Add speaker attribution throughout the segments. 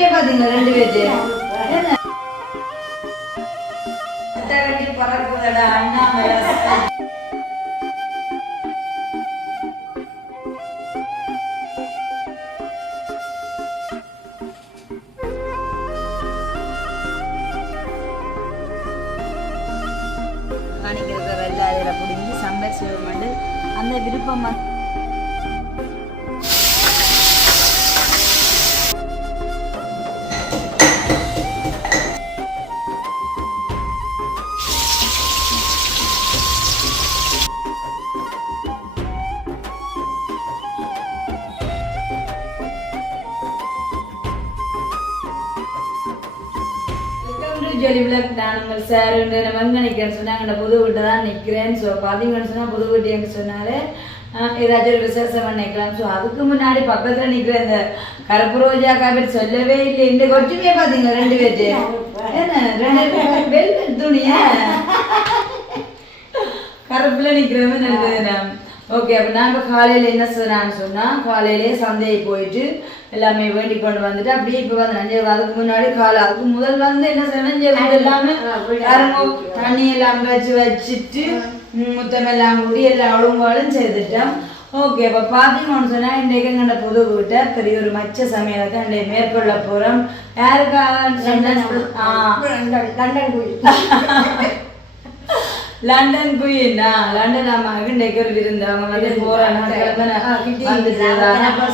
Speaker 1: ஒற்றுமையை பாத்தீங்களா ரெண்டு? கட்டி பறக்குதடா அண்ணாமலை ஜொலி விளக்கு நானுங்கள் சார் எங்க நிற்கிறேன்னு சொன்னாங்க அந்த புது வீட்டை தான் நிற்கிறேன் ஸோ பார்த்தீங்கன்னு சொன்னால் புது வீட்டு எங்க சொன்னாலே ஆஹ், ஏதாச்சும் ஒரு விசேஷம் பண்ணிக்கலாம் ஸோ அதுக்கு முன்னாடி பக்கத்தில் நிற்கிற இந்த கருப்பு ரோஜா காப்பீடு சொல்லவே இல்லை இந்த கொச்சுமே பார்த்தீங்க ரெண்டு பேர்த்து என்ன ரெண்டு துணியா கருப்பில் நிற்கிறவங்க நல்லது ஓகே அப்ப நாங்க காலையில என்ன செய்யறான்னு சொன்னா காலையிலேயே சந்தையை போயிட்டு எல்லாமே வேண்டி கொண்டு வந்துட்டு அப்படியே இப்ப வந்து அஞ்சு அதுக்கு முன்னாடி காலை அதுக்கு முதல் வந்து என்ன செய்யணும்? எல்லாமே யாருமோ தண்ணி எல்லாம் வச்சு வச்சுட்டு முத்தம் எல்லாம் கூடி எல்லாம் ஒழுங்காலும் செய்துட்டோம். ஓகே அப்ப பாத்தீங்கன்னு சொன்னா இன்றைக்கு எங்கட புது வீட்டை பெரிய ஒரு மச்ச சமையலத்தை இன்றைய மேற்கொள்ள போறோம். யாருக்காக ஆ.
Speaker 2: லண்டன் கோயில்
Speaker 1: லண்டன் குயின்னா லண்டன் அம்மாவுக்கு இன்னைக்கு ஒரு விருந்து. அவங்க வந்து போறாங்க.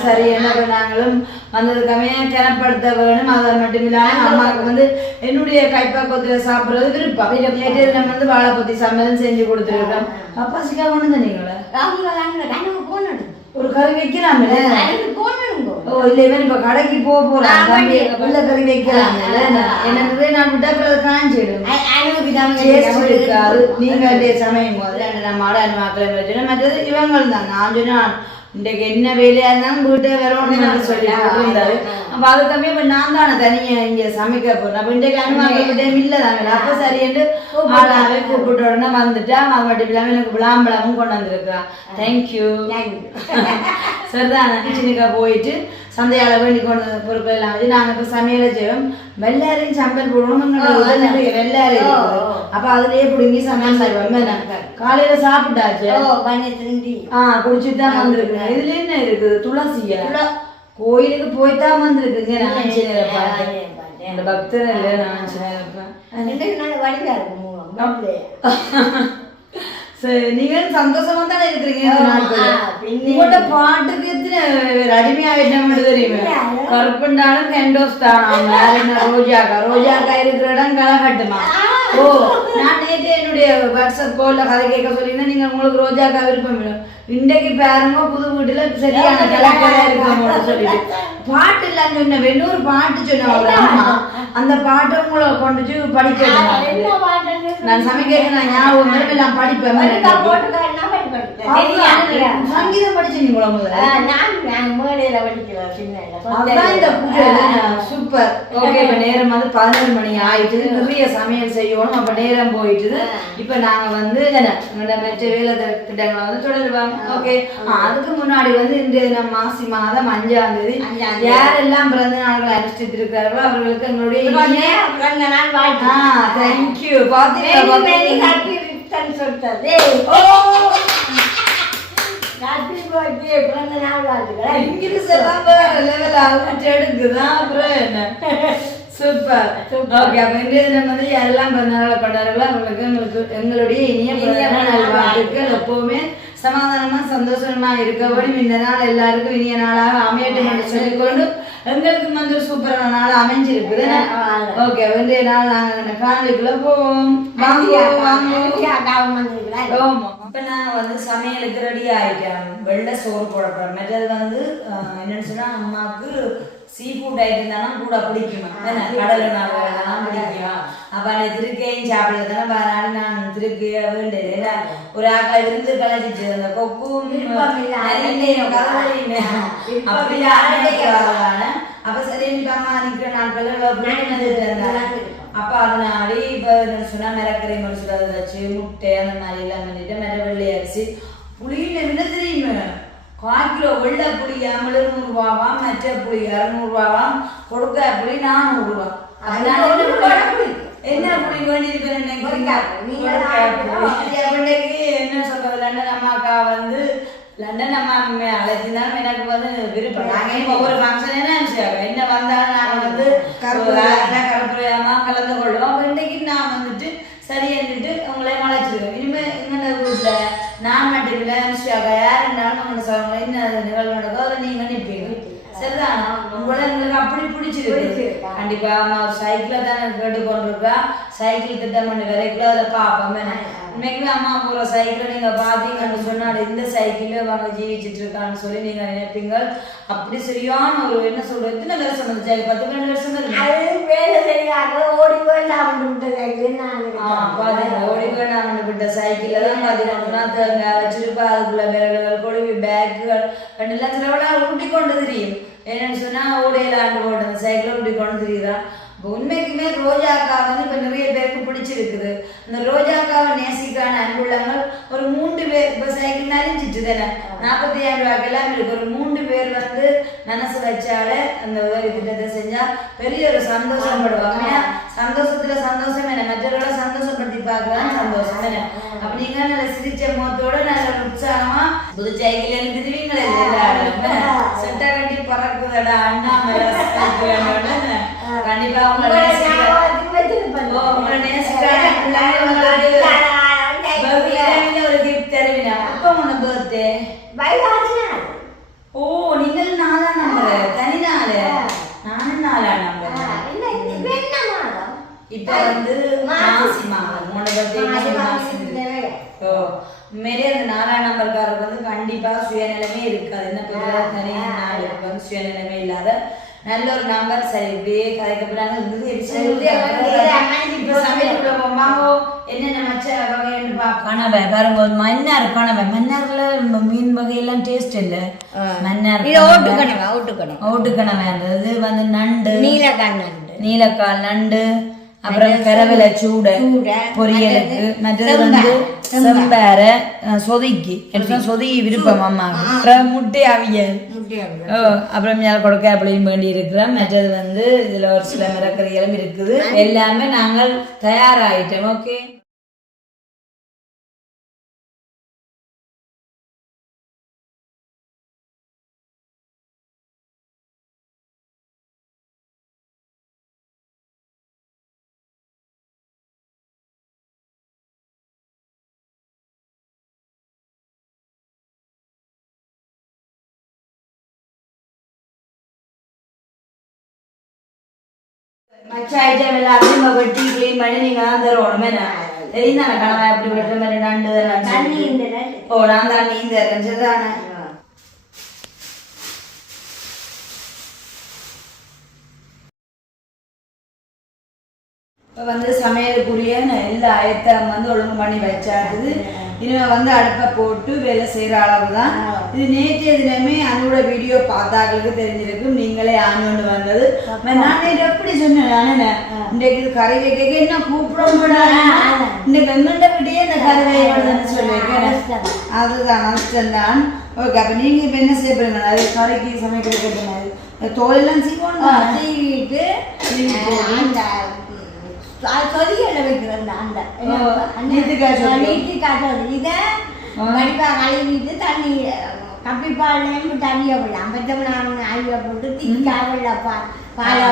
Speaker 1: சரி. என்ன பண்ணாங்களும் வந்ததுக்காமே கிணப்படுத்த வேணும் அது மட்டும் இல்லாம அம்மாவுக்கு வந்து என்னுடைய கைப்பக்கத்துல சாப்பிடுறது விருப்பம். நேற்று நம்ம வந்து வாழைப்பத்தி சமையலும் செஞ்சு கொடுத்துருக்கோம். அப்பா சிக்கா கொண்டு வந்தீங்களா
Speaker 2: போனது
Speaker 1: ஒரு கறி
Speaker 2: போனதுங்க
Speaker 1: ஓ இல்ல இவன் இப்ப கடைக்கு போக போறான் தம்பி உள்ள கறி வைக்கலாம்ல எனக்கு நான் விட்டா அப்புறம் காஞ்சிடும் இருக்காது நீங்க சமையும் போது நம்ம மக்களை வச்சுனா மற்றது இவங்கள் தான் நான் சொன்னேன் இன்றைக்கு என்ன வேலையா இருந்தாலும் வீட்டை வரணும்னு சொல்லி இருந்தாரு அப்ப அதுக்கமே இப்ப நான் தானே தனியா இங்க சமைக்க போறேன் அப்ப இன்றைக்கு அனுமாக்க டைம் இல்ல தாங்க அப்ப சரின்னு ஆளாவே கூப்பிட்ட உடனே வந்துட்டா அது மட்டும் இல்லாம எனக்கு விளாம்பழமும் கொண்டு வந்திருக்கான் தேங்க்யூ சரிதான் கிச்சனுக்கா போயிட்டு சந்தையால வேண்டி கொண்டு வந்த பொருட்கள் எல்லாம் வச்சு நாங்க இப்ப சமையல செய்வோம் வெள்ளாரையும் சம்பல் போடணும் வெள்ளாரி இருக்குது. அப்ப அதுலயே பிடுங்கி சமையல் செய்வோம்? காலையில சாப்பிட்டாச்சு
Speaker 2: ஓ பண்ணி திருந்தி
Speaker 1: ஆ குடிச்சிட்டு தான் வந்திருக்குங்க இதுல என்ன இருக்குது துளசியா கோயிலுக்கு போய் தான் வந்திருக்குங்க. நான் சின்ன பார்த்து இந்த பக்தர் இல்ல நான் சின்ன
Speaker 2: ரெண்டு நாள் வடிவா இருக்கு மூலம் மாப்பிள்ளைய
Speaker 1: சரி நீங்க சந்தோஷமா தானே இருக்கிறீங்க. உங்களோட பாட்டுக்கு எத்தனை அடிமையாயிட்டோம் தெரியுமா? கருப்புண்டாலும் கெண்டோஸ் என்ன ரோஜாக்கா? ரோஜாக்கா இருக்கிற இடம் களகட்டுமா ஓ நான் நேற்று என்னுடைய வாட்ஸ்அப் கால்ல கதை கேட்க சொல்லியிருந்தேன் நீங்க உங்களுக்கு ரோஜாக்கா விருப்பம் இல்லை இன்றைக்கு பாருங்க புது வீட்டுல சரியான கலக்கலா இருக்கவங்களோட சொல்லிட்டு பாட்டு இல்லைன்னு சொன்ன வெண்ணூறு பாட்டு சொன்னாங்க அந்த பாட்டை உங்களை கொண்டு படிக்க நான் சமைக்க நான் ஞாபகம் எல்லாம் படிப்பேன். சங்கீதம் படிச்சீங்களா முதல்ல
Speaker 2: நான் நான்
Speaker 1: சூப்பர் ஓகே இப்ப நேரம் வந்து பதினொரு மணி ஆயிட்டு நிறைய சமையல் செய்யணும் அப்ப நேரம் போயிட்டுது இப்ப நாங்க வந்து என்ன எங்களோட மற்ற வேலை திட்டங்களை வந்து தொடருவோம். ஓகே அதுக்கு முன்னாடி வந்து இந்த மாசி மாதம் அஞ்சாம் தேதி யாரெல்லாம் பிறந்த நாட்கள் அனுஷ்டித்திருக்கிறார்களோ அவர்களுக்கு எங்களுடைய இனிய
Speaker 2: கொஞ்ச நாள்
Speaker 1: ஆ தேங்க்யூ
Speaker 2: சொல்றது ஹாப்பி பர்த்டே பிறந்த நாள் வாழ்த்துக்கள்.
Speaker 1: இங்கிலீஷ் எல்லாம் வேற லெவல் ஆகிட்டு எடுக்குதான் அப்புறம் என்ன? சூப்பர் ஓகே அப்ப இன்றைய தினம் வந்து யாரெல்லாம் பிறந்தநாளை கொண்டாடுங்களோ அவங்களுக்கு எங்களுக்கு எங்களுடைய இனிய பிறந்த நாள் வாழ்த்துக்கள். எப்பவுமே சமாதானமா சந்தோஷமா இருக்க வேண்டும் இந்த நாள் எல்லாருக்கும் இனிய நாளாக அமையட்டும் என்று சொல்லிக்கொண்டு எங்களுக்கு வந்து ஒரு சூப்பரான நாள் அமைஞ்சிருக்குது. ஓகே இன்றைய நாள் நாங்க காணொலிக்குள்ள போவோம். வாங்க வாங்க.
Speaker 2: அக்காவும் வந்திருக்கிறார்
Speaker 1: ஆமா. இப்ப நான் வந்து சமையலுக்கு ரெடி ஆயிட்டேன். வெள்ளை சோறு போட போறேன். மற்றது வந்து என்னன்னு சொன்னா அம்மாவுக்கு சீ ஃபுட் ஐட்டம் தானே கூட பிடிக்குமா. கடலை மாவு அதெல்லாம் பிடிக்கும். அப்ப நான் திருக்கையும் சாப்பிடல தானே? அதனால நான் திருக்கைய வேண்டது ஏன்னா ஒரு ஆக்களை விருந்து கலச்சிட்டு அந்த கொக்கும் அப்படி
Speaker 2: இல்ல.
Speaker 1: ஆரம்பிக்கிறாங்க அப்ப சரி அம்மா நிக்கிற நாட்கள் அப்ப அதனால இப்ப சொன்னா மிளகரை மனுஷன் வச்சு முட்டை அந்த மாதிரி எல்லாம் பண்ணிட்டு மிள வெள்ளை அரிசி புளியில் தெரியுமா கால் கிலோ வெள்ளை புளி ஐம்பது நூறுரூவாவாம் மற்ற புளி இரநூறுவாவாம் கொடுக்க அப்படி நானூறு ரூபா
Speaker 2: அது
Speaker 1: அதனால என்ன புளி?
Speaker 2: புளி.
Speaker 1: என்ன புளி புளி. சொல்றது? லண்டன் அம்மாக்கா வந்து லண்டன் அம்மா அழைச்சிருந்தாலும் எனக்கு வந்து விருப்பம். நாங்க இப்போ ஒவ்வொரு ஃபங்க்ஷன் என்ன என்ன வந்தாலும் நாங்க வந்து கருப்புரையாமா கலந்து கொள்வோம் அப்ப இன்னைக்கு நான் வந்துட்டு சரி என்றுட்டு உங்களே மலைச்சிருக்கோம் இனிமே எங்க வீட்டுல நான் மட்டும் இல்லை அனுஷியாக்கா யார் இருந்தாலும் உங்களோட சொல்லுங்க என்ன நிகழ்வு நடக்கோ அதை நீங்க நிற்பீங்க சரிதானா? உங்களை எங்களுக்கு அப்படி பிடிச்சிருக்கு. கண்டிப்பா சைக்கிள தானே கேட்டு சைக்கிள் திட்டம் பண்ணி வரைக்கும் அதை பார்ப்போம் உண்மைக்குமே அம்மா போற சைக்கிளை நீங்க பாத்தீங்கன்னு சொன்னா அட இந்த சைக்கிள் அவங்க ஜீவிச்சிட்டு இருக்கான்னு சொல்லி நீங்க நினைப்பீங்க. அப்படி சரியான ஒரு என்ன சொல்றது? எத்தனை வருஷம் வந்துச்சு பத்து பன்னெண்டு வருஷம்
Speaker 2: ஓடி வேண்டாம்
Speaker 1: விட்ட சைக்கிள்ல தான் பாத்தீங்கன்னா தேங்காய் வச்சிருப்பா அதுக்குள்ள விரல்கள் கொழுவி பேக்குகள் எல்லாம் சில விட ஊட்டி கொண்டு தெரியும். என்னன்னு சொன்னா ஓடையில ஆண்டு போட்டு சைக்கிளை ஊட்டி கொண்டு இப்போ உண்மைக்குமே ரோஜாக்கா வந்து இப்போ நிறைய பேருக்கு பிடிச்சிருக்குது. அந்த ரோஜாக்காவை நேசிக்கான அன்புள்ளவங்க ஒரு மூன்று பேர் இப்போ சைக்கிள் நலிஞ்சிட்டு தானே? நாற்பத்தி ஐயாயிரம் ரூபாய்க்கு எல்லாம் இருக்கு. ஒரு மூன்று பேர் வந்து மனசு வச்சாலே அந்த உதவி திட்டத்தை செஞ்சா பெரிய ஒரு சந்தோஷப்படுவாங்க ஏன்னா, சந்தோஷத்துல சந்தோஷம் என்ன? மற்றவர்களை சந்தோஷப்படுத்தி பார்க்கலாம் சந்தோஷம் என்ன அப்ப நீங்க நல்ல சிரிச்ச முகத்தோட நல்ல உற்சாகமா புது சைக்கிள் எழுதிடுவீங்களே செட்டா கட்டி பறக்குதடா வேணும்னு. கண்டிப்பா உங்களை ஒரு gift தருவீனா? எப்ப உங்க birthday? ஓ நீங்கள் நாலாம் நம்பர் தனி நாலு நானும் நாலாம் நம்பர் இப்ப வந்து மாசி மாதம். ஓ அந்த நாலாம் நம்பர்காரருக்கு வந்து கண்டிப்பா சுயநிலைமே இருக்காது என்ன பெரிய தனி நாளுக்கு வந்து சுயநிலைமே இல்லாத நல்ல ஒரு நம்பர் சரி இப்படியே சமையலுக்குள்ள போம்பாங்கோ என்னென்ன மச்ச வகைன்னு கணவை பாருங்க மன்னார் கணவை மன்னார்ல மீன் வகையெல்லாம் டேஸ்ட் இல்ல. மன்னார் ஓட்டுக்கணவை அது வந்து நண்டு. நண்டு. அப்புறம் கரவில சூட பொரியலுக்கு
Speaker 2: மற்றது
Speaker 1: வந்து செம்பார சொதிக்கு. எனக்கு சொதி விருப்பம் அம்மா அப்புறம் முட்டை அவியல். ஓ அப்புறம் மேல் கொடுக்க அப்படியும் வேண்டி இருக்கிறோம் மற்றது வந்து இதுல ஒரு சில மிரக்கறிகளும் இருக்குது. எல்லாமே நாங்கள் தயாராயிட்டோம். ஓகே. ஐட்டம் வெட்டி க்ளீன் பண்ணி நீங்க தான் தருவோம் என்ன? தெரியும் தானே கணவன் எப்படி வெட்டுற மாதிரி நண்டு இதெல்லாம்
Speaker 2: தண்ணி
Speaker 1: சொல்லி.
Speaker 2: இந்த நண்டு.
Speaker 1: ஓ நான் தான் நீ தரேன் தானே? இப்போ வந்து சமையலுக்குரிய எல்லா ஐட்டம் வந்து ஒழுங்கு பண்ணி வச்சாடுது இனிமே வந்து அடுப்பை போட்டு வேலை செய்கிற அளவு தான் இது நேற்றைய தினமே அதோட வீடியோ பார்த்தாக்களுக்கு தெரிஞ்சிருக்கும். நீங்களே ஆண்டு வந்தது. நான் எப்படி சொன்னேன் இன்றைக்கு இது கறி வைக்க என்ன கூப்பிட முடியாது இன்னைக்கு எங்கள்கிட்ட விட்டே இந்த கறி வைக்கணும்னு சொல்லி வைக்கிறேன் அதுதான் நஷ்டம்தான் ஓகே அப்போ நீங்கள் இப்போ என்ன செய்ய போறீங்க? அது கறிக்கு சமைக்கிற கேட்டீங்க தோலெல்லாம் சீக்கணும்
Speaker 2: சீவிட்டு சொதிகளை வைக்கிறேன் அந்த
Speaker 1: சொதி.
Speaker 2: இதை கழுவிட்டு தண்ணி கப்பிப்பால் தண்ணியை விடலாம் பச்சை நான் அழுவ போட்டு. திக்கா விடல பாலை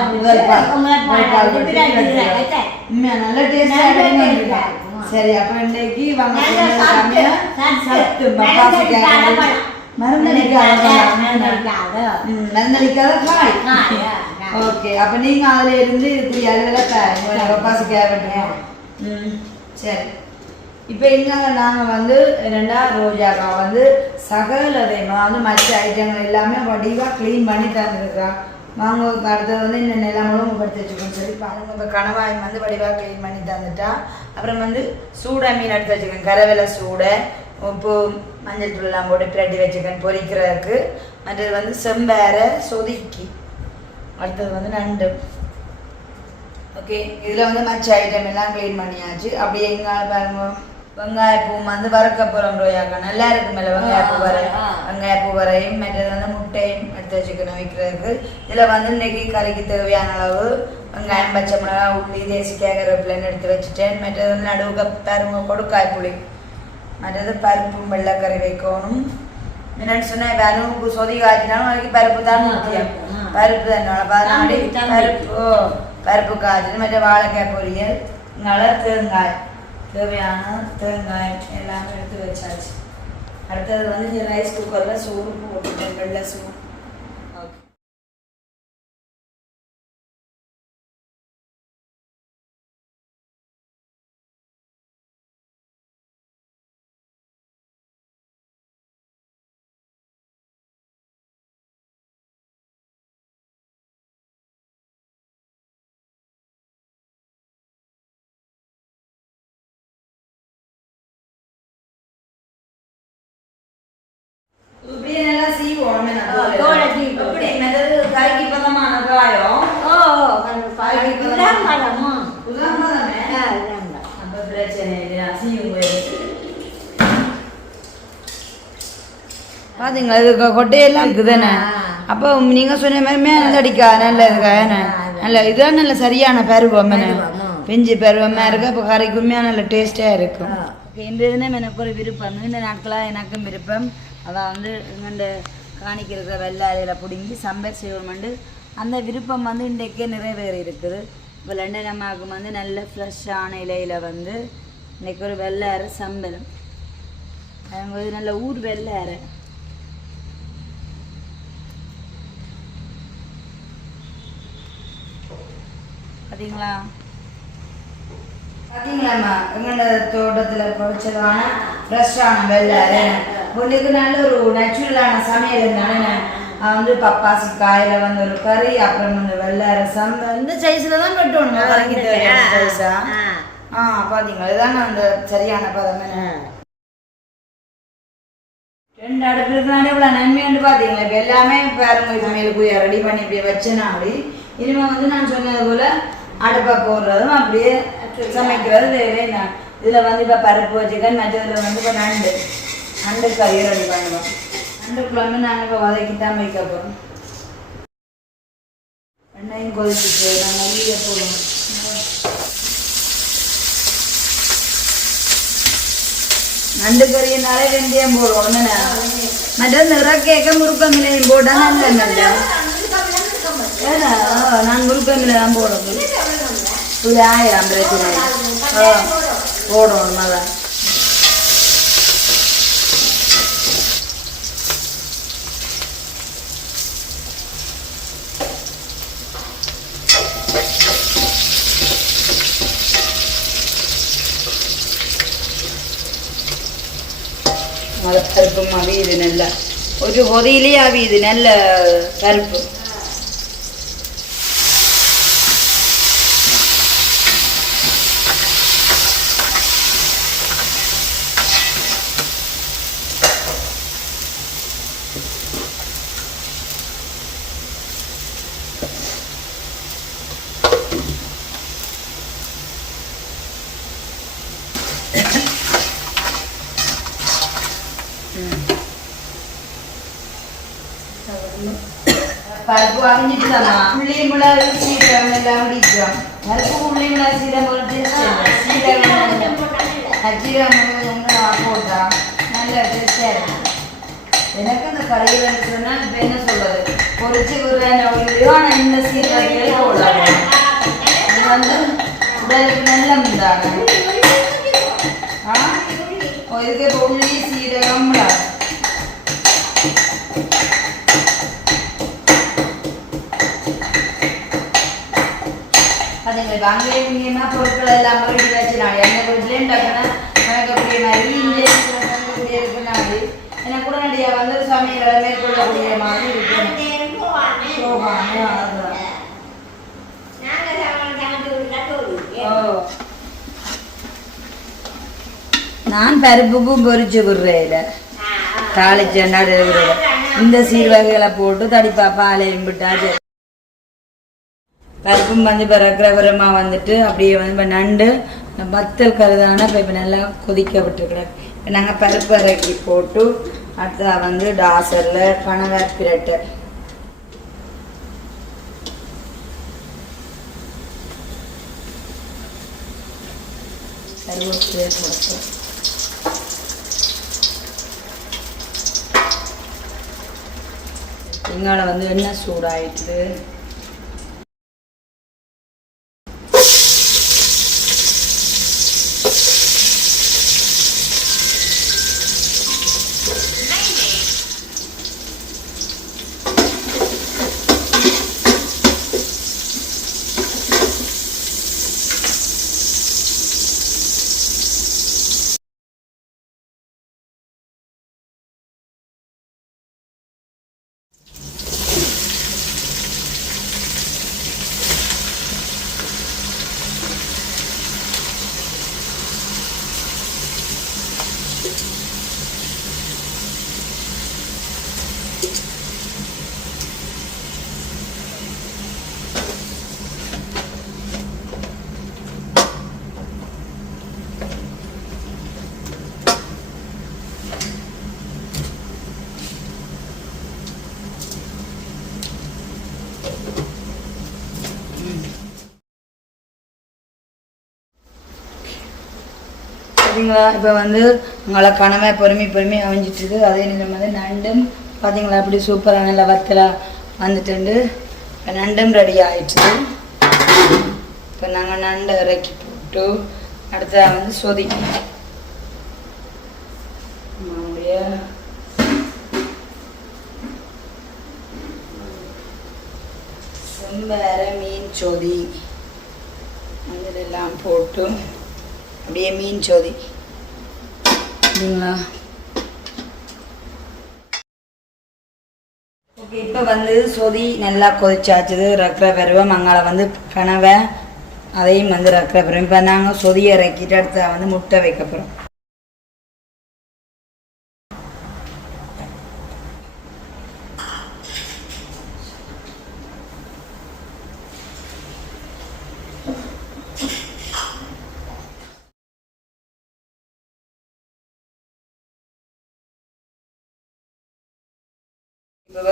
Speaker 1: நல்ல டேஸ்டாக. சரி அப்போ இன்னைக்கு வாங்க
Speaker 2: நல்ல
Speaker 1: சமையல்
Speaker 2: சத்து,
Speaker 1: சமையல்
Speaker 2: சத்து.
Speaker 1: சத்து
Speaker 2: மருந்தடிக்காத
Speaker 1: பப்பாசிக்காய்
Speaker 2: பழம்.
Speaker 1: மருந்தடிக்காத பழம்.
Speaker 2: மருந்தடிக்காத.
Speaker 1: ம், மருந்தடிக்காத காய்.
Speaker 2: காய், ஆ, காய்.
Speaker 1: ஓகே அப்ப நீங்க அதுல இருந்து இதுக்குரிய அளவில் பாருங்க வெட்டுங்க ம் சரி. இப்போ இங்க நாங்க வந்து என்னென்னா ரோஜாக்கா வந்து சகலதையுமா வந்து மற்ற ஐட்டங்கள் எல்லாமே வடிவா க்ளீன் பண்ணி தந்துருக்கோம் வாங்க அடுத்தது வந்து இன்னும் நிலமும் ஒழுங்குபடுத்தி வச்சுக்கோன்னு சொல்லி பாருங்க. இப்போ கணவாய் வந்து வடிவாக க்ளீன் பண்ணி தந்துட்டா. அப்புறம் வந்து சூடை மீன் எடுத்து வச்சுக்கோங்க கரவேலை சூடை உப்பு மஞ்சள் தூள்லாம் போட்டு பிரட்டி வச்சுக்கன் பொரிக்கிறதுக்கு. மற்றது வந்து செம்பேரை சொதுக்கி. அடுத்தது வந்து நண்டு. ஓகே இதில் வந்து மச்ச ஐட்டம் எல்லாம் க்ளீன் பண்ணியாச்சு. அப்படியே எங்கே பாருங்க. வெங்காயப்பூ வந்து வறுக்க போகிறோம் ரோயாக்கா நல்லா இருக்கும் மேலே வெங்காயப்பூ வர. வெங்காயப்பூ வரையும் மற்றது வந்து முட்டையும் எடுத்து வச்சுக்கணும் வைக்கிறதுக்கு. இதில் வந்து இன்னைக்கு கறிக்கு தேவையான அளவு வெங்காயம் பச்சை மிளகா உள்ளி தேசிக்காய் கருவேப்பிலைன்னு எடுத்து வச்சுட்டேன். மற்றது வந்து நடுவுக்கு பருங்க கொடுக்காய் புளி. மற்றது பருப்பு வெள்ளைக்கறி வைக்கணும். என்னன்னு சொன்னேன் பருப்பு சொதி காய்ச்சினாலும் அதுக்கு பருப்பு தான் முக்கியம். பருப்பு தானே பதினாடி. பருப்பு பருப்பு காய்ச்சல் மற்ற வாழைக்காய் பொரியல் நல்லா தேங்காய். தேவையான தேங்காய் எல்லாமே எடுத்து வச்சாச்சு. அடுத்தது வந்து இந்த ரைஸ் குக்கரில் சோறு போட்டுட்டேன் வெள்ளை சோறு ஓகே இப்படியே நல்லா சீவோம்
Speaker 2: தோலை சீவு.
Speaker 1: அப்படி மெதது கறிக்கு பதமான காயம்
Speaker 2: ஓ இதான் பழமா
Speaker 1: உதாரணமே
Speaker 2: ஆ, இதான் பழம்.
Speaker 1: அப்ப பிரச்சனை இல்லை அசியும் பாத்தீங்களா? இது கொட்டையெல்லாம் இருக்குதானே
Speaker 2: ஆ.
Speaker 1: அப்போ நீங்க சொன்ன மாதிரி மேலே அடிக்கா. நல்ல என்ன? நல்ல இதுதான் நல்ல சரியான பருவம். பிஞ்சு பருவமாக இருக்கு. அப்போ கறிக்கு உண்மையாக நல்ல டேஸ்ட்டாக இருக்கும். இந்த தினம் எனக்கு ஒரு விருப்பம். நீண்ட நாட்களாக எனக்கும் விருப்பம். அதான் வந்து எங்கண்ட காணிக்கு இருக்கிற வெள்ளாலையில் பிடுங்கி சம்பர் செய்வோம்ண்டு அந்த விருப்பம் வந்து இன்றைக்கே நிறைவேறி இருக்குது இப்போ லண்டன் அம்மாவுக்கு வந்து நல்ல ஃப்ரெஷ்ஷான இலையில் வந்து இன்னைக்கு ஒரு வெள்ளாறு சம்பளம் அவங்க நல்ல ஊர் வெள்ளாறு பார்த்தீங்களா பார்த்தீங்களாம்மா எங்களோட தோட்டத்தில் பொறிச்சதான ஃப்ரெஷ்ஷான வெள்ளை உங்களுக்கு நல்ல ஒரு நேச்சுரலான சமையல் இருந்தானே வந்து பப்பாசி காயில வந்து ஒரு கறி அப்புறம் வந்து வெள்ளை ரசம் இந்த சைஸில் தான் தேவையான சைஸா
Speaker 2: ஆ.
Speaker 1: பார்த்தீங்களா இதுதாங்க அந்த சரியான பதம் ரெண்டு அடுப்பு இருக்கிறானே இவ்வளோ நன்மைன்னு பார்த்தீங்களா இப்போ எல்லாமே பாருங்க இது மேல் போய் ரெடி பண்ணி இப்படியே வச்சேன்னா அப்படி இனிமேல் வந்து நான் சொன்னது போல் அடுப்பை போடுறதும் அப்படியே சமைக்கிறது வேறே நான். இதில் வந்து இப்போ பருப்பு வச்சுக்கன் மற்றதில் வந்து இப்போ நண்டு. நண்டு கறியை ரெடி பண்ணுவோம். நண்டு குழம்பு நாங்கள் இப்போ வதக்கி தான் வைக்க போகிறோம் எண்ணெயும் கொதிச்சுட்டு நாங்கள் உள்ளியை போடுவோம் நண்டு கறியினாலே வெந்தயம் போடுவோம் என்ன? மற்ற நிறக்கேக்க முருக்கமிலையும் போட்டா நல்ல நல்ல ஏன்னா நான் முருக்கமில தான் போடுறது ஒரு ஆயிரம் பிரச்சனை ஆ, போடுவோம் நல்லா அது பருப்பும் அவியுது நல்லா ஒரு கொதியிலே அவியுது நல்ல பருப்பு பருப்பு அவிஞ்சிட்டுதாம்மா புள்ளி மிளகு சீரகம் எல்லாம் பிடிக்கும் பருப்பு புள்ளி மிளகு சீரகம் ஒரு டேஸ்ட் சீரகம் சீரகம் போட்டா நல்ல டேஸ்டாக இருக்கும். எனக்கு அந்த கடையில் வந்து சொன்னால் இப்போ என்ன சொல்றது? பொரிச்சு விடுறேன் ஆனால் இந்த சீரகங்களே போடலாம் இது வந்து உடலுக்கு நல்ல முந்தாங்க ஆ? ஓ, இதுக்கு இப்போ உள்ளி சீரகம் பொருட்கள் எல்லாம் வீட்டு எங்கள் வீட்லேயும் டக்குனா மாதிரி இங்கே எனக்கு உடனடியாக வந்து சமையலை மேற்கொள்ளக்கூடிய மாதிரி இருக்கு நான் பருப்புக்கும் பொரிச்சு விடுறேன் தாளிச்சு நடு இந்த சீர்வகைகளை போட்டு தடிப்பா பாலையும் விட்டாச்சு பருப்பும் வந்து இப்போ ரக்கரவரமாக வந்துட்டு அப்படியே வந்து இப்போ நண்டு பத்தல் வத்தல் கருதான இப்போ இப்போ நல்லா கொதிக்க விட்டுருக்குறேன் இப்போ நாங்கள் பருப்பு இறக்கி போட்டு அடுத்த வந்து டாசரில் கணவர் பிரட்டை. கருவேப்பிலை இங்கால வந்து எண்ணெய் சூடாயிட்டுது. பார்த்தீங்களா இப்போ வந்து உங்களை கனவை பொறுமை பொறுமை அமைஞ்சிட்ருக்கு அதே நேரம் வந்து நண்டும் பார்த்தீங்களா அப்படி சூப்பராக நல்லா வத்தலாக வந்துட்டு இப்போ நண்டும் ரெடி ஆகிடுச்சு இப்போ நாங்கள் நண்டை இறக்கி போட்டு அடுத்ததாக வந்து சொதிக்கணும். நம்முடைய செம்பேர மீன் சொதி. அதிலெல்லாம் போட்டு அப்படியே மீன் சொதி. அப்படிங்களா? ஓகே இப்போ வந்து சொதி நல்லா கொதிச்சாச்சுது. ரக்கிற பருவம் அங்கால வந்து கனவை அதையும் வந்து ரக்கிற பருவம். இப்போ நாங்கள் சொதியை இறக்கிட்டு அடுத்த வந்து முட்டை வைக்க போகிறோம்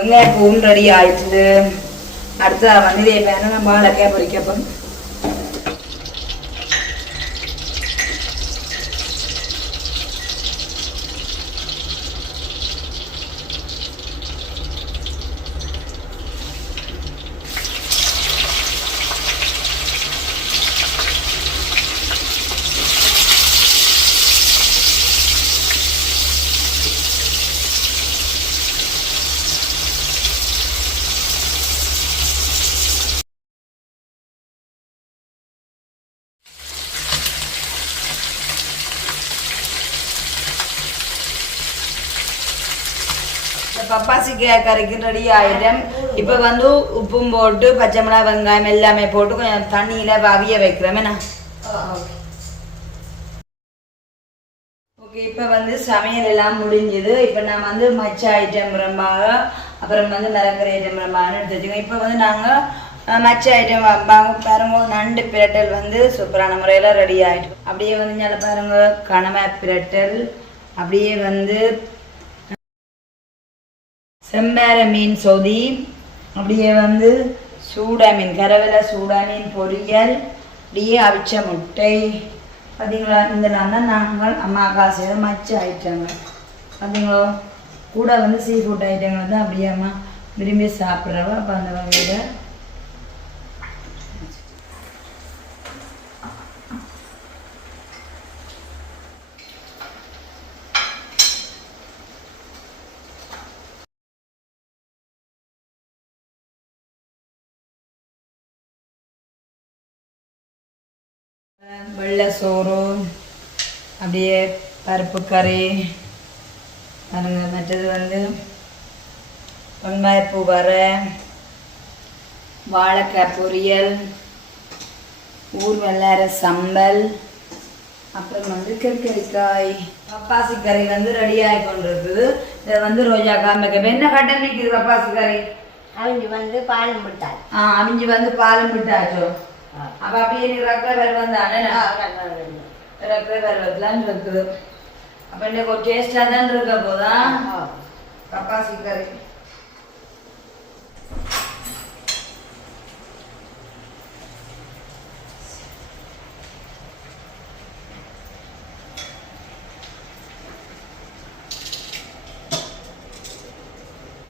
Speaker 1: இப்போ வெங்காயப்பூவும் ரெடி ஆயிடுச்சு அடுத்த வந்து இதே பேர நம்ம வாழைக்காய் பொரிக்க போகிறோம் இந்த பப்பாசி கே- கறிக்கு ரெடி ஆயிடும் இப்போ வந்து உப்பும் போட்டு பச்சை மிளகாய் வெங்காயம் எல்லாமே போட்டு கொஞ்சம் தண்ணியில் அவிய வைக்கிறோம் என்ன ஓகே இப்போ வந்து சமையல் எல்லாம் முடிஞ்சது இப்போ நான் வந்து மச்ச ஐட்டம் ரம்பாக அப்புறம் வந்து மிளகரை ஐட்டம் ரம்பான்னு எடுத்து வச்சுக்கோங்க இப்போ வந்து நாங்கள் மச்ச ஐட்டம் வாங்க பாருங்க நண்டு பிரட்டல் வந்து சூப்பரான முறையில் ரெடி ஆகிட்டு அப்படியே வந்து பாருங்க கனவை பிரட்டல் அப்படியே வந்து செம்பேர மீன் சொதி. அப்படியே வந்து சூடா மீன் கரவலை சூடா மீன் பொரியல் அப்படியே அவிச்ச முட்டை. பார்த்தீங்களா? இதெல்லாம் தான் நாங்கள் அம்மா காசு மச்ச ஐட்டங்க பார்த்தீங்களோ? கூட வந்து சீ ஃபுட் ஐட்டங்கள் தான் அப்படியே அம்மா விரும்பி சாப்பிட்றவ அப்போ அந்த வகையில் வெள்ளை சோறு அப்படியே பருப்பு கறி பாருங்க மற்றது வந்து வெங்காயப்பூ வரை வாழைக்காய் பொரியல் ஊர் வெள்ளார சம்பல் அப்புறம் வந்து கறிக்காய் பப்பாசி கறி வந்து ரெடி ஆகி கொண்டிருக்குது. இதை வந்து ரோஜா காமிக்க என்ன கட்டன் நிற்குது பப்பாசி கறி?
Speaker 2: அவங்க வந்து பால் முட்டாள்
Speaker 1: ஆ அவிஞ்சு வந்து பாலும் விட்டாச்சோ. அப்ப அப்படியே நீ ரக்க பருவம் தானே ரக்க பருவத்துலாம் இருக்குது அப்ப இன்னைக்கு ஒரு டேஸ்டா தான் இருக்க போதா கப்பாசி கறி